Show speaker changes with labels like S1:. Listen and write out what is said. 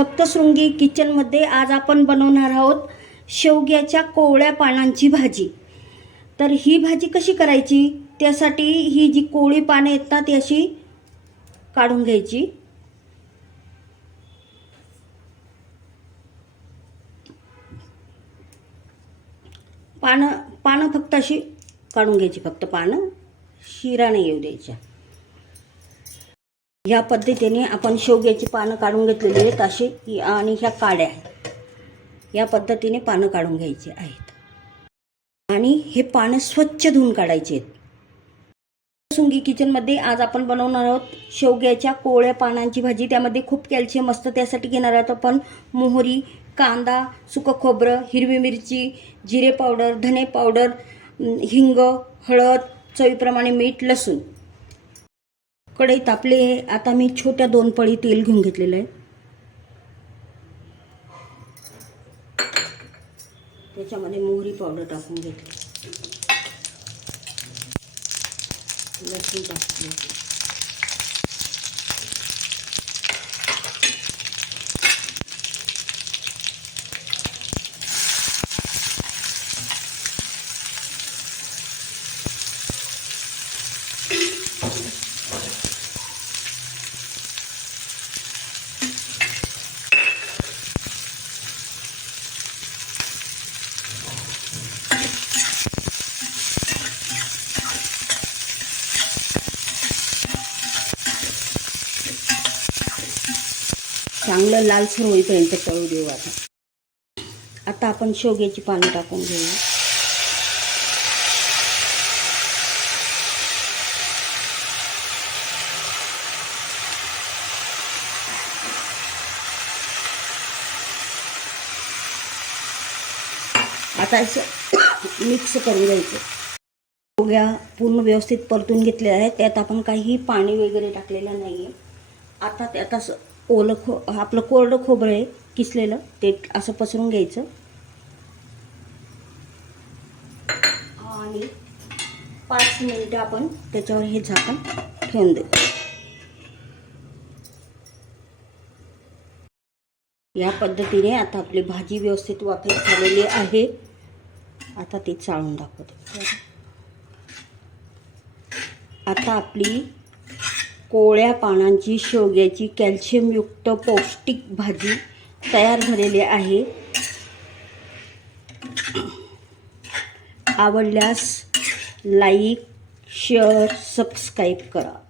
S1: सप्तशृंगी किचनमध्ये आज आपण बनवणार आहोत शेवग्याच्या कोवळ्या पानांची भाजी. तर ही भाजी कशी करायची? त्यासाठी ही जी कोवळी पानं आहेत ना ती अशी काढून घ्यायची. पानं पानं फक्त अशी काढून घ्यायची फक्त पानं. शिरा नाही येऊ द्यायच्या. ह्या पद्धतीने आपण शेवग्याची पानं काढून घेतलेली आहेत अशी आणि ह्या काड्या आहेत. या पद्धतीने पानं काढून घ्यायची आहेत. आणि हे पानं स्वच्छ धुवून काढायचे आहेत. सुंगी किचनमध्ये आज आपण बनवणार आहोत शेवग्याच्या कोवळ्या पानांची भाजी. त्यामध्ये खूप कॅल्शियम असतं त्यासाठी घेणार आहोत आपण मोहरी कांदा सुकं खोबरं हिरवी मिरची जिरे पावडर धने पावडर हिंग हळद चवीप्रमाणे मीठ लसूण. कढई तापले आहे आता मी छोट्या दोन पळी तेल घेऊन घेतलेलं आहे. त्याच्यामध्ये मोहरी पावडर टाकून घेतली. लसूण टाकून घेतली. चांगलं लालसर होईपर्यंत तळू देऊ आता. आता आपण शेवग्याची पानं टाकून घेऊ. आता असं मिक्स करून घ्यायचं. शेवग्या पूर्ण व्यवस्थित परतून घेतलेल्या आहेत. त्यात आपण काही पाणी वगैरे टाकलेलं नाही आहे आता त्यात असं ओलं खो आपलं कोरडं खोबरं आहे किसलेलं ते असं पसरून घ्यायचं. आणि पाच मिनिटं आपण त्याच्यावर हे झाकण ठेवून देऊ. या पद्धतीने आता आपली भाजी व्यवस्थित वाफेत झालेली आहे. आता ती चाळून दाखवते. आता आपली कोवळ्या पानांची शेवग्याची कॅल्शियमयुक्त पौष्टिक भाजी तयार झालेली आहे. आवडल्यास लाईक शेअर सबस्क्राईब करा.